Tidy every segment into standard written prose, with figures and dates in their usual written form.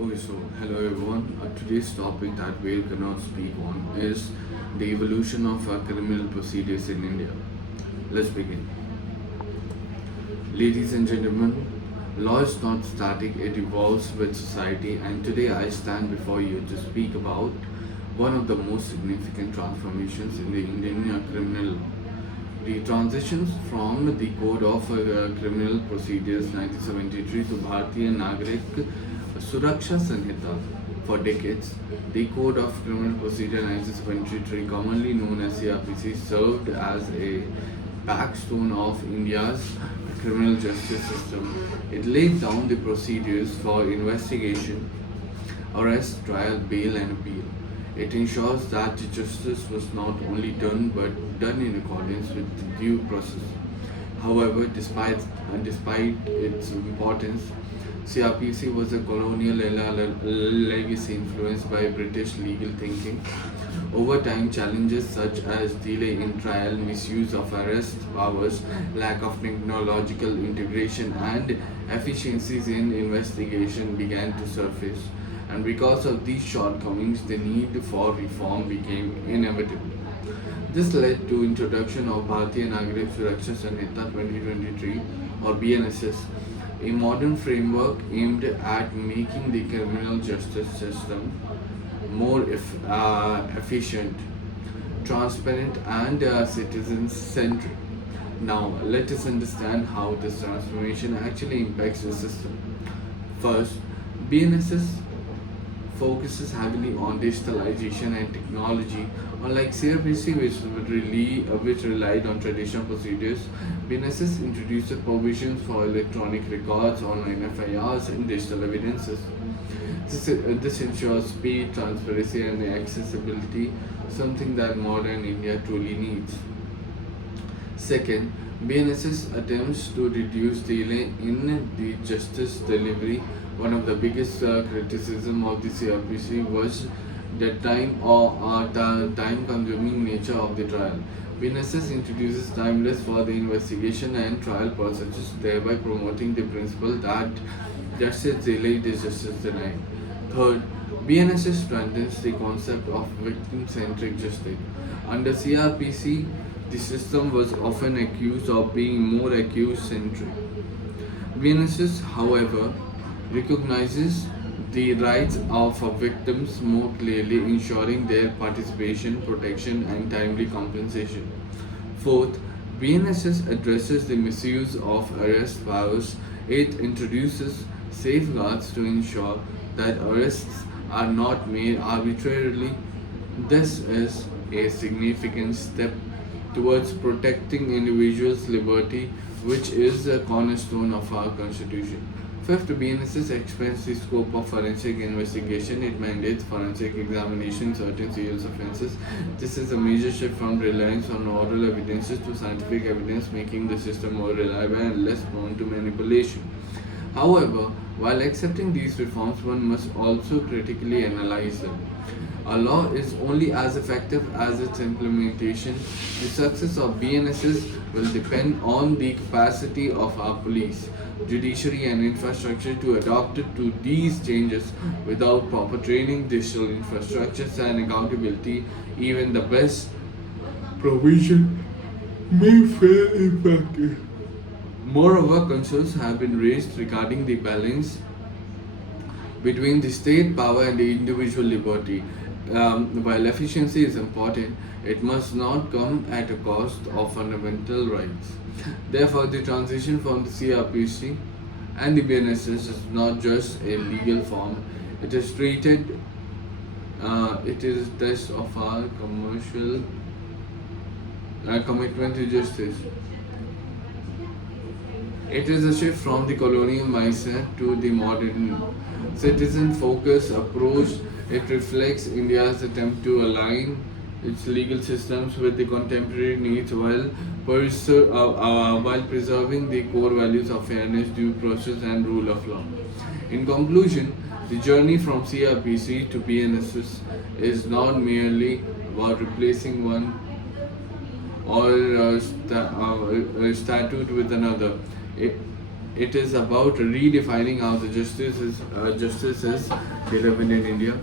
Okay, so hello everyone. Today's topic that we're gonna speak on is the evolution of criminal procedures in India. Let's begin. Ladies and gentlemen, law is not static, it evolves with society, and today I stand before you to speak about one of the most significant transformations in the Indian criminal law. The transitions from the Code of Criminal Procedures 1973 to Bharatiya Nagrik Suraksha Sanhita. For decades, the Code of Criminal Procedure 1973, commonly known as CRPC, served as a backstone of India's criminal justice system. It laid down the procedures for investigation, arrest, trial, bail, and appeal. It ensures that the justice was not only done but done in accordance with the due process. However, despite its importance, CRPC was a colonial legacy influenced by British legal thinking. Over time, challenges such as delay in trial, misuse of arrest powers, lack of technological integration, and efficiencies in investigation began to surface. And because of these shortcomings, the need for reform became inevitable. This led to introduction of Bharatiya Nagrik Suraksha Sanhita 2023 or BNSS, a modern framework aimed at making the criminal justice system more efficient, transparent, and citizen centric. Now, let us understand how this transformation actually impacts the system. First, BNSS focuses heavily on digitalization and technology. Unlike CRPC, which relied on traditional procedures, BNSS introduced provisions for electronic records, online FIRs, and digital evidences. This ensures speed, transparency, and accessibility, something that modern India truly needs. Second, BNSS attempts to reduce delay in the justice delivery. One of the biggest criticism of the CRPC was the time-consuming nature of the trial. BNSS introduces timeless for the investigation and trial processes, thereby promoting the principle that justice delayed is justice denied. Third, BNSS strengthens the concept of victim-centric justice. Under CRPC, the system was often accused of being more accused-centric. BNSS, however, recognizes the rights of victims more clearly, ensuring their participation, protection, and timely compensation. Fourth, BNSS addresses the misuse of arrest powers. It introduces safeguards to ensure that arrests are not made arbitrarily. This is a significant step towards protecting individuals' liberty, which is a cornerstone of our constitution. Fifth, BNSS expands the scope of forensic investigation. It mandates forensic examination in certain serious offences. This is a major shift from reliance on oral evidences to scientific evidence, making the system more reliable and less prone to manipulation. However, while accepting these reforms, one must also critically analyze them. A law is only as effective as its implementation. The success of BNSS will depend on the capacity of our police, judiciary, and infrastructure to adapt to these changes. Without proper training, digital infrastructures, and accountability, even the best provision may fail effectively. Moreover, concerns have been raised regarding the balance between the state power and the individual liberty. While efficiency is important, it must not come at a cost of fundamental rights. Therefore, the transition from the CRPC and the BNSS is not just a legal form, it is treated, it is a test of our commercial commitment to justice. It is a shift from the colonial mindset to the modern citizen focused approach. It reflects India's attempt to align its legal systems with the contemporary needs while preserving the core values of fairness, due process, and rule of law. In conclusion, the journey from CRPC to BNSS is not merely about replacing one or statute with another. It, It is about redefining how the justice is delivered in India.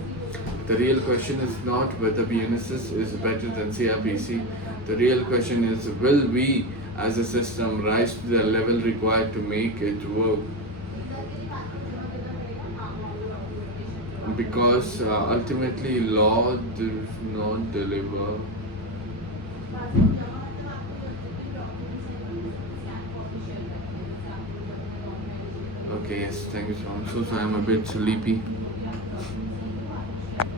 The real question is not whether BNSS is better than CRPC. The real question is, will we as a system rise to the level required to make it work? Because ultimately law does not deliver. Okay, yes, thank you so much. So sorry, I'm a bit sleepy.